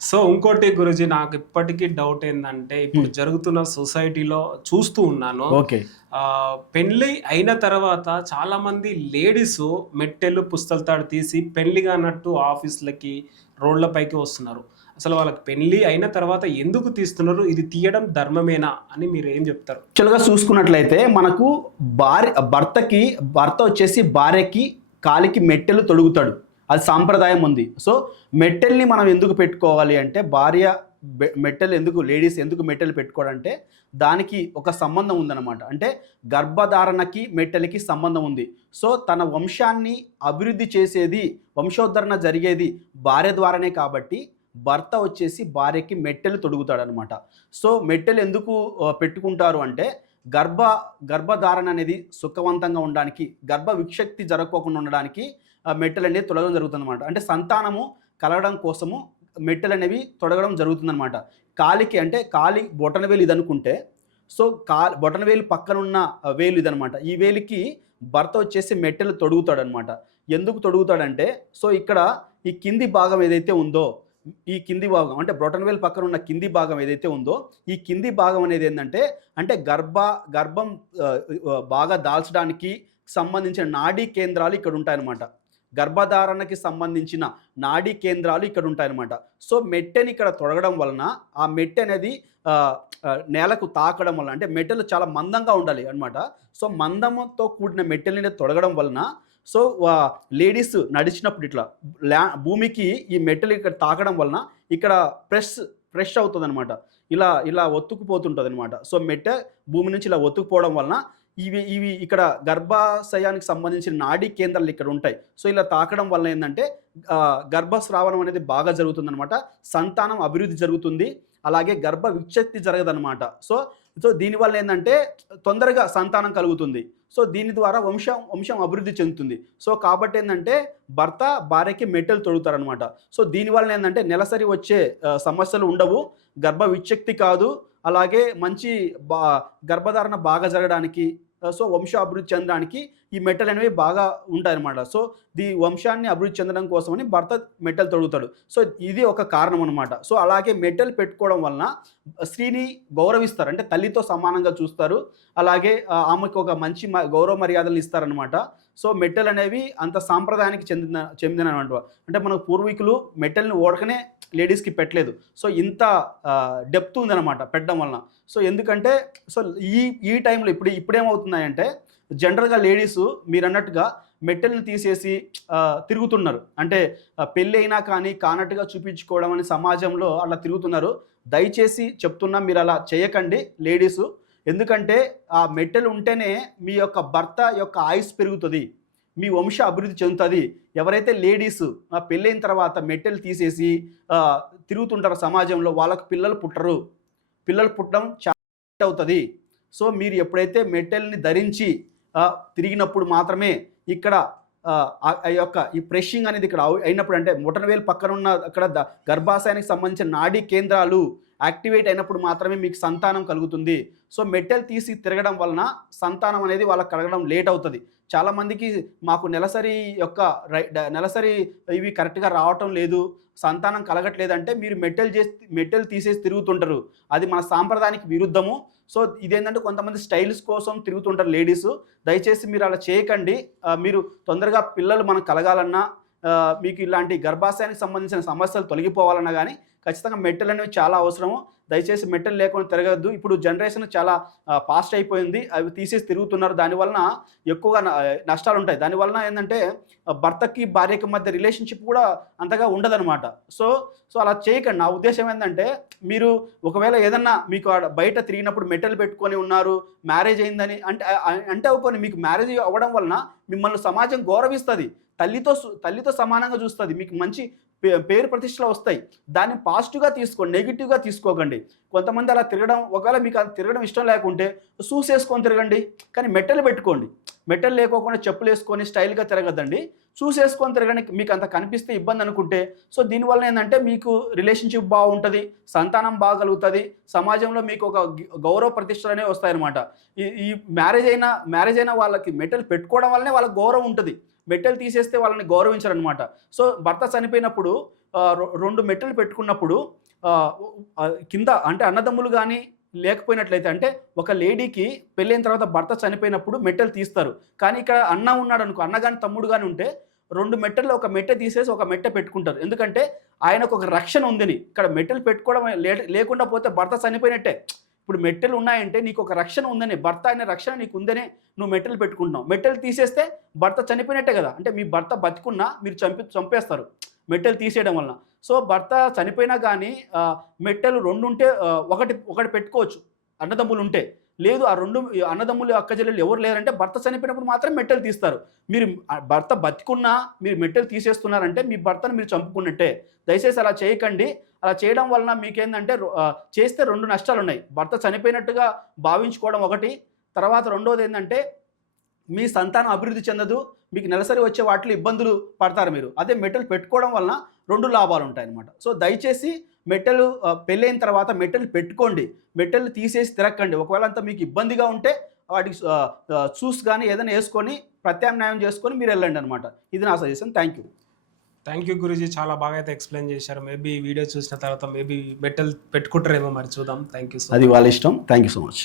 So ఇంకోటి గురూజీ నాకు ఇప్పటికీ డౌట్ ఏందంటే, ఇప్పుడు హ్మ్. జరుగుతున్న సొసైటీలో చూస్తూ ఉన్నాను. ఓకే. పెళ్లి అయిన తర్వాత చాలామంది లేడీసు మెట్టెలు, పుస్తల తాడు తీసి పెళ్లి గానట్టు ఆఫీస్‌లకి, రోడ్లపైకి వస్తున్నారు. అసలు వాళ్ళకి పెళ్లి అయిన తర్వాత ఎందుకు తీస్తున్నారు? ఇది తీయడం ధర్మమేనా అని మీరేం జెప్తారు? యాక్చువల్‌గా చూసుకున్నట్లయితే మనకు భర్త వచ్చేసి భార్యకి కాలికి మెట్టెలు తొడుగుతాడు. అది సాంప్రదాయం ఉంది. సో, మెట్టెల్ని మనం ఎందుకు పెట్టుకోవాలి అంటే భార్య మెట్టెలు ఎందుకు లేడీస్ ఎందుకు మెట్టెలు పెట్టుకోవాలంటే దానికి ఒక సంబంధం ఉందన్నమాట. అంటే గర్భధారణకి, మెట్టెలకి సంబంధం ఉంది. సో, తన వంశాన్ని అభివృద్ధి చేసేది, వంశోద్ధరణ జరిగేది భార్య ద్వారానే కాబట్టి భర్త వచ్చేసి భార్యకి మెట్టెలు తొడుగుతాడనమాట. సో, మెట్టెలు ఎందుకు పెట్టుకుంటారు అంటే గర్భ గర్భధారణ అనేది సుఖవంతంగా ఉండడానికి, గర్భ విక్షక్తి జరగకోకుండా ఉండడానికి మెట్టెలనేవి తొడగడం జరుగుతుందనమాట. అంటే సంతానము కలగడం కోసము మెట్టెలనేవి తొడగడం జరుగుతుందనమాట. కాలికి అంటే కాలి బొటనవేలు ఇదనుకుంటే, సో, బొటనవేలు పక్కనున్న వేలు ఇదనమాట. ఈ వేలికి భర్త వచ్చేసి మెట్టెలు తొడుగుతాడనమాట. ఎందుకు తొడుగుతాడంటే, సో, ఇక్కడ ఈ కింది భాగం ఏదైతే ఉందో, ఈ కింది భాగం అంటే బ్రొటనవేలు పక్కన ఉన్న కింది భాగం ఏదైతే ఉందో, ఈ కింది భాగం అనేది ఏందంటే, అంటే గర్భం బాగా దాల్చడానికి సంబంధించిన నాడీ కేంద్రాలు ఇక్కడ ఉంటాయన్నమాట. గర్భధారణకి సంబంధించిన నాడీ కేంద్రాలు ఇక్కడ ఉంటాయన్నమాట. సో, మెట్టెని ఇక్కడ తొడగడం వలన ఆ మెట్టె అనేది నేలకు తాకడం వలన, అంటే మెట్టెలు చాలా మందంగా ఉండాలి అనమాట. సో, మందముతో కూడిన మెట్టెలని తొడగడం వలన, సో, లేడీస్ నడిచినప్పుడు ఇట్లా భూమికి ఈ మెట్టెలు ఇక్కడ తాకడం వలన ఇక్కడ ఫ్రెష్ అవుతుందనమాట. ఇలా ఇలా ఒత్తుకుపోతుంటదనమాట. సో, మెట్టె భూమి నుంచి ఇలా ఒత్తుకుపోవడం వలన ఇవి ఇవి ఇక్కడ గర్భాశయానికి సంబంధించిన నాడీ కేంద్రాలు ఇక్కడ ఉంటాయి. సో, ఇలా తాకడం వల్ల ఏందంటే గర్భస్రావణం అనేది బాగా జరుగుతుందనమాట. సంతానం అభివృద్ధి జరుగుతుంది. అలాగే గర్భ విక్షక్తి జరగదనమాట. సో, దీనివల్ల ఏందంటే తొందరగా సంతానం కలుగుతుంది. సో, దీని ద్వారా వంశం అభివృద్ధి చెందుతుంది. సో, కాబట్టి ఏందంటే భర్త భార్యకి మెట్టెలు తొడుగుతారనమాట. సో, దీనివల్ల ఏందంటే నెలసరి వచ్చే సమస్యలు ఉండవు. గర్భ విక్షక్తి కాదు. అలాగే మంచి బా గర్భధారణ బాగా జరగడానికి, సో, వంశాభివృద్ధి చెందడానికి ఈ మెట్టెలనేవి బాగా ఉంటాయన్నమాట. సో, వంశాన్ని అభివృద్ధి చెందడం కోసమని భర్త మెట్టెలు తొడుగుతాడు. సో, ఇది ఒక కారణం అనమాట. సో, అలాగే మెట్టెలు పెట్టుకోవడం వలన స్త్రీని గౌరవిస్తారు. అంటే తల్లితో సమానంగా చూస్తారు. అలాగే ఆమెకు ఒక మంచి గౌరవ మర్యాదలు ఇస్తారనమాట. సో, మెట్టెలనేవి అంత సాంప్రదాయానికి చెందిననమాట. అంటే మన పూర్వీకులు మెట్టెల్ని ఊరకనే లేడీస్‌కి పెట్టలేదు. సో, ఇంత డెప్త్ ఉందనమాట పెట్టడం వలన. సో, ఎందుకంటే సో, ఈ టైంలో ఇప్పుడేమవుతున్నాయంటే జనరల్‌గా లేడీసు మీరన్నట్టుగా మెట్టెలను తీసేసి తిరుగుతున్నారు. అంటే పెళ్లి అయినా కానీ కానట్టుగా చూపించుకోవడం అని సమాజంలో అలా తిరుగుతున్నారు. దయచేసి చెప్తున్నా, మీరు అలా చేయకండి లేడీసు. ఎందుకంటే ఆ మెట్టెలు ఉంటేనే మీ యొక్క భర్త యొక్క ఆయుష్ పెరుగుతది. మీ వంశ అభివృద్ధి చెందుతది. ఎవరైతే లేడీసు పెళ్ళైన తర్వాత మెట్టెలు తీసేసి తిరుగుతుంటారో సమాజంలో, వాళ్ళకి పిల్లలు పుట్టరు. పిల్లలు పుట్టడం చాలా లేట్ అవుతది. సో, మీరు ఎప్పుడైతే మెట్టెల్ని ధరించి తిరిగినప్పుడు మాత్రమే ఇక్కడ ఆ యొక్క ఈ ప్రెషింగ్ అనేది ఇక్కడ అయినప్పుడు, అంటే బొటనవేలు పక్కన ఉన్న అక్కడ గర్భాశయానికి సంబంధించిన నాడీ కేంద్రాలు యాక్టివేట్ అయినప్పుడు మాత్రమే మీకు సంతానం కలుగుతుంది. సో, మెట్టెలు తీసి తిరగడం వలన సంతానం అనేది వాళ్ళకి కలగడం లేట్ అవుతది. చాలామందికి మాకు నెలసరి ఇవి కరెక్ట్‌గా రావటం లేదు, సంతానం కలగట్లేదంటే మీరు మెట్టెలు తీసేసి తిరుగుతుంటారు. అది మన సాంప్రదాయానికి విరుద్ధము. సో, ఇదేంటంటే కొంతమంది స్టైల్స్ కోసం తిరుగుతుంటారు లేడీసు. దయచేసి మీరు అలా చేయకండి. మీరు తొందరగా పిల్లలు మనకు కలగాలన్నా, మీకు ఇలాంటి గర్భాశయానికి సంబంధించిన సమస్యలు తొలగిపోవాలన్నా గానీ ఖచ్చితంగా మెట్టెలనేవి చాలా అవసరము. దయచేసి మెట్టెలు లేకుండా తిరగద్దు. ఇప్పుడు జనరేషన్ చాలా ఫాస్ట్ అయిపోయింది. అవి తీసేసి తిరుగుతున్నారు. దానివలన ఎక్కువగా నష్టాలుంటాయి. దానివలన ఏందంటే భర్తకి, భార్యకి మధ్య రిలేషన్‌షిప్ కూడా అంతగా ఉండదనమాట. సో, అలా చేయకండి. నా ఉద్దేశ్యం ఏందంటే, మీరు ఒకవేళ ఏదన్నా మీకు బయట తిరిగినప్పుడు మెట్టెలు పెట్టుకొని ఉన్నారు, మ్యారేజ్ అయిందని అంటే అనుకోని, మీకు మ్యారేజ్ అవ్వడం వలన మిమ్మల్ని సమాజం గౌరవిస్తది. తల్లితో సమానంగా చూస్తది. మీకు మంచి పేరు ప్రతిష్టలు వస్తాయి. దాన్ని పాజిటివ్‌గా తీసుకోండి. నెగెటివ్‌గా తీసుకోకండి. కొంతమంది అలా తిరగడం, ఒకవేళ మీకు అది తిరగడం ఇష్టం లేకుంటే షూస్ ఏసుకొని తిరగండి. కానీ మెట్టెలు పెట్టుకోండి. మెట్టెలు లేకోకుండా చెప్పులేసుకొని స్టైల్‌గా తిరగద్దండి. షూస్ ఏసుకొని తిరగండి. మీకు అంత కనిపిస్తే ఇబ్బంది అనుకుంటే. సో, దీనివల్ల ఏందంటే మీకు రిలేషన్‌షిప్ బాగుంటది. సంతానం బాగా కలుగుతది. సమాజంలో మీకు ఒక గౌరవ ప్రతిష్టలనేవి వస్తాయన్నమాట. ఈ మ్యారేజ్ అయిన వాళ్ళకి మెట్టెలు పెట్టుకోవడం వల్లనే వాళ్ళకి గౌరవం ఉంటది. మెట్టెలు తీసేస్తే వాళ్ళని గౌరవించరనమాట. సో, భర్త చనిపోయినప్పుడు రెండు మెట్టెలు పెట్టుకున్నప్పుడు ఆ, కింద అంటే అన్నదమ్ములు కానీ లేకపోయినట్లయితే, అంటే ఒక లేడీకి పెళ్ళైన తర్వాత భర్త చనిపోయినప్పుడు మెట్టెలు తీస్తారు. కానీ ఇక్కడ అన్న ఉన్నాడు అనుకో, అన్న కానీ తమ్ముడు కానీ ఉంటే 2 మెట్టెల్లో ఒక మెట్టె తీసేసి ఒక మెట్టె పెట్టుకుంటారు. ఎందుకంటే ఆయనకు ఒక రక్షణ ఉందని. ఇక్కడ మెట్టెలు పెట్టుకోవడం లేకుండా పోతే భర్త చనిపోయినట్టే. ఇప్పుడు మెట్టెలు ఉన్నాయంటే నీకు ఒక రక్షణ ఉందని, భర్త అనే రక్షణ నీకు ఉందనే నువ్వు మెట్టెలు పెట్టుకుంటున్నావు. మెట్టెలు తీసేస్తే భర్త చనిపోయినట్టే కదా. అంటే మీ భర్త బతికున్నా మీరు చంపేస్తారు మెట్టెలు తీసేయడం వలన. సో భర్త చనిపోయినా కానీ మెట్టెలు 2 ఉంటే ఒకటి పెట్టుకోవచ్చు అన్నదమ్ములు ఉంటే. లేదు ఆ 2 అన్నదమ్ములు అక్కచెల్లెలు ఎవరు లేరంటే భర్త చనిపోయినప్పుడు మాత్రం మెట్టెలు తీస్తారు. మీరు భర్త బతికున్నా మీరు మెట్టెలు తీసేస్తున్నారంటే మీ భర్తను మీరు చంపుకున్నట్టే. దయచేసి అలా చేయకండి. అలా చేయడం వలన మీకేందంటే చేస్తే 2 నష్టాలు ఉన్నాయి. భర్త చనిపోయినట్టుగా భావించుకోవడం ఒకటి, తర్వాత రెండోది ఏంటంటే మీ సంతానం అభివృద్ధి చెందదు, మీకు నెలసరి వచ్చే వాటిలో ఇబ్బందులు పడతారు మీరు. అదే మెట్టెలు పెట్టుకోవడం వలన 2 లాభాలు ఉంటాయన్నమాట. సో దయచేసి మెట్టెలు పెళ్ళైన తర్వాత మెట్టెలు పెట్టుకోండి, మెట్టెలు తీసేసి తిరక్కండి. ఒకవేళ అంతా మీకు ఇబ్బందిగా ఉంటే వాటికి చూస్ కానీ ఏదైనా వేసుకొని ప్రత్యామ్నాయం చేసుకొని మీరు వెళ్ళండి అనమాట. ఇది నా సజెషన్. థ్యాంక్ యూ గురూజీ, చాలా బాగా అయితే ఎక్స్ప్లెయిన్ చేశారు. మేబీ వీడియో చూసిన తర్వాత మేబీ మెట్టెలు పెట్టుకుంటారేమో, మరి చూద్దాం. Thank you. అది వాళ్ళ ఇష్టం. Thank you so much.